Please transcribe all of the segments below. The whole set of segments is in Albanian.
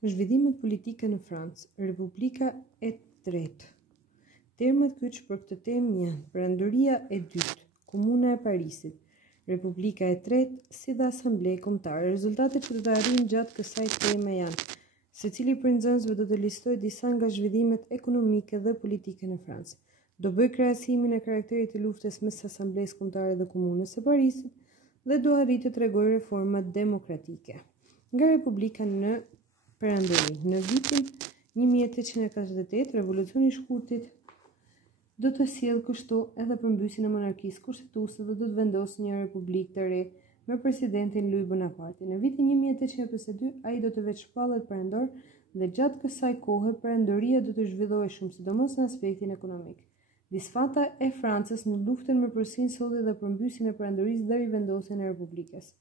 Zhvillimet politike në Francë, Republika e tretë. Termet kyç për këtë temë janë Perëndëria e dytë, Komuna e Parisit, Republika e tretë, si dhe Asamblej Kombëtare. Rezultatet që do të arrijmë gjatë kësaj teme janë: secili prej nxënësve do të listojë disa nga zhvillimet ekonomike dhe politike në Francë. Do bëj krahasimin e karakterit të luftës mes Asamblesë Kombëtare dhe Komunës së Parisit dhe do arrit të tregoj reformat demokratike. Nga Republika në Perëndëri. Në vitin 1848, Revolucioni i Shkurtit do të sjellë kështu edhe përmbysjen e monarkisë kushtetuese dhe do të vendosë një republikë të re me presidentin Louis Bonaparte. Në vitin 1852, ai do të veçpallet perëndor dhe gjatë kësaj kohe Perëndëria do të zhvillohej shumë, sidomos në aspektin ekonomik. Disfata e Francës në luftën me Prussin solli dhe përmbysjen e Perëndërisë dhe rivendosjen e Republikës.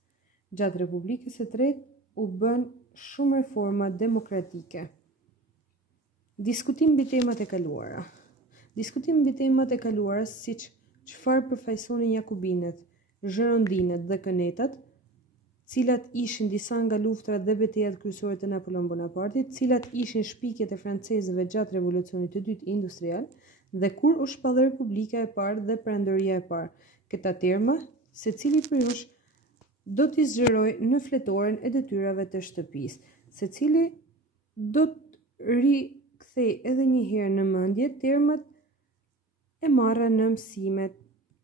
Gjatë Republikës së tretë u bën shumë reforma demokratike. Diskutim mbi temat e kaluara. Diskutim mbi temat e kaluara siç çfarë përfaqësonin jakubinët, zhërondinët dhe kënetat, cilat ishin disa nga luftrat dhe betejat kryesore të Napoleon Bonapartit, cilat ishin shpikjet e francezëve gjatë revolucionit të dytë industrial, dhe kur u shpall Republika e parë dhe Perëndëria e parë. Këta terma, secili prej jush do t'i zgjeroj në fletoren e detyrave të shtëpisë, secili do të rikthej edhe një herë në mendje termat e marra në mësimet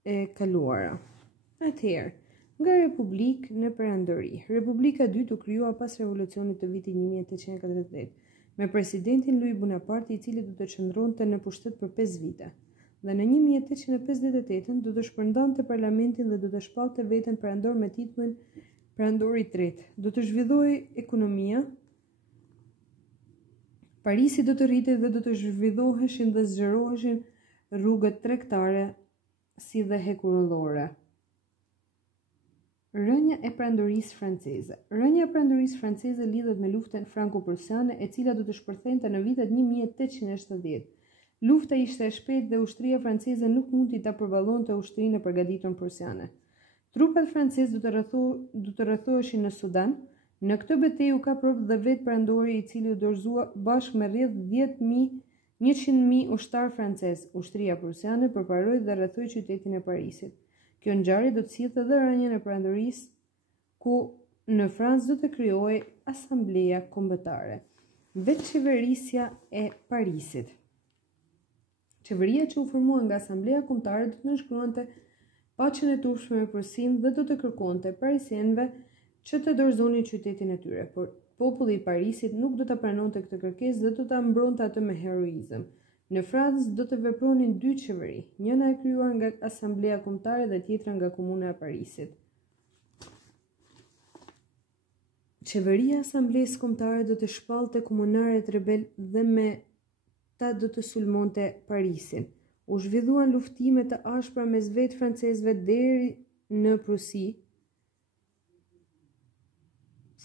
e kaluara. Atëherë, nga Republikë në Perëndëri. Republika e dytë u krijua pas revolucionit të vitit 1848, me presidentin Louis Bonaparte, i cili do të qëndronte në pushtet për 5 vite. Dhe në 1858 do të shpërndante parlamentin dhe do të shpallte veten perëndor me titullin Perëndori i tretë. Do të zhvillohej ekonomia. Parisi do të rritej dhe do të zhvilloheshin dhe zgjeroheshin rrugët tregtare si dhe hekurollore. Rënja e Perëndërisë franceze. Rënja e Perëndërisë franceze lidhet me luftën franko-prusiane, e cila do të shpërthente në vitet 1870. Lufta ishte e shpejtë dhe ushtria franceze nuk mundi ta përballonte ushtrinë e përgatitur prusiane. Trupat francezë do të rrethoheshin në Sudan. Në këtë betejë u kaprop dhe vetë perëndori, i cili u dorëzua bashkë me rreth 100.000 ushtar francez. Ushtria prusiane përparoi dhe rrethoi qytetin e Parisit. Kjo ngjarje do të sillte edhe rënjen e perëndorisë, ku në Francë do të krijohej Asambleja Kombëtare. Vetëqeverisja e Parisit. Qeveria që u formua nga Asambleja Kombëtare do të nënshkruante paqen e turpshme me Prusin dhe do të kërkonte parisienëve që të dorëzonin qytetin e tyre, por populli i Parisit nuk do ta pranonte këtë kërkesë dhe do ta mbronte atë me heroizëm. Në Francë do të vepronin dy qeveri, njëna e krijuar nga Asambleja Kombëtare dhe tjetra nga Komuna e Parisit. Qeveria e Asamblesë Kombëtare do të shpallte komunarët rebel dhe me ta do të sulmonte Parisin. U zhvilluan luftime të ashpra mes vetë francezëve deri në Prusi.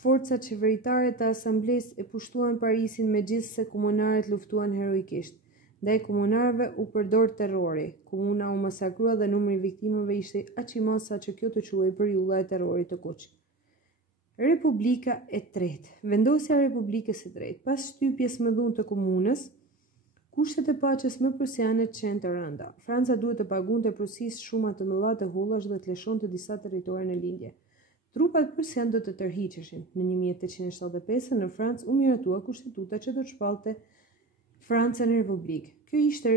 Forcat qeveritare të asamblesë e pushtuan Parisin, megjithse komunarët luftuan heroikisht. Ndaj komunarëve u përdor terrori. Komuna u masakrua dhe numri i viktimave ishte aq i madh sa që kjo të quhej periudha e terrorit të kuq. Republika e tretë. Vendosja e Republikës së tretë. Pas shtypjes më dhunë të komunës, kushtet e paqes me prusianët qenë të rënda. Franca duhet të pagunte Prusisë shuma të mëdha të hullash dhe të lëshonte disa territore në lindje. Trupat prusian do të tërhiqeshin. Në 1875 në Francë u miratua kushtetuta që do të shpallte Francën në republikë. Kjo ishte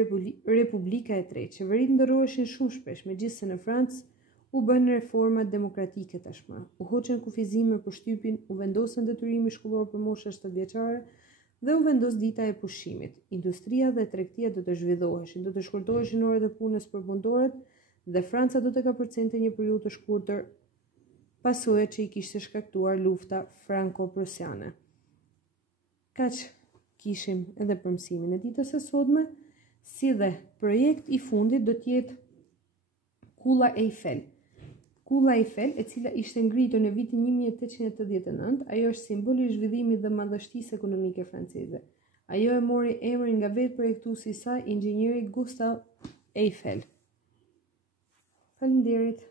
Republika e tretë. Qeveritë ndërroheshin shumë shpesh, megjithse në Francë u bën reforma demokratike tashmë. U hoqën kufizime për shtypin, u vendosën detyrimi shkollor për mosha 7 vjeçare dhe u vendos dita e pushimit. Industria dhe tregtia do të zhvilloheshin, do të shkurtoheshin orët e punës për punëtorët dhe Franca do të kapërcente një periudhë të shkurtër pasojë që i kishte shkaktuar lufta franko-prusiane. Kaq kishim edhe për mësimin e ditës së sotme, si dhe projekt i fundit do të jetë Kulla Eiffel. Kulla Eiffel, e cila ishte ngritur në vitin 1889, ajo është simboli i zhvillimit dhe madhështisë ekonomike franceze. Ajo e mori emrin nga vetë projektuesi i saj, inxhinieri Gustave Eiffel. Faleminderit.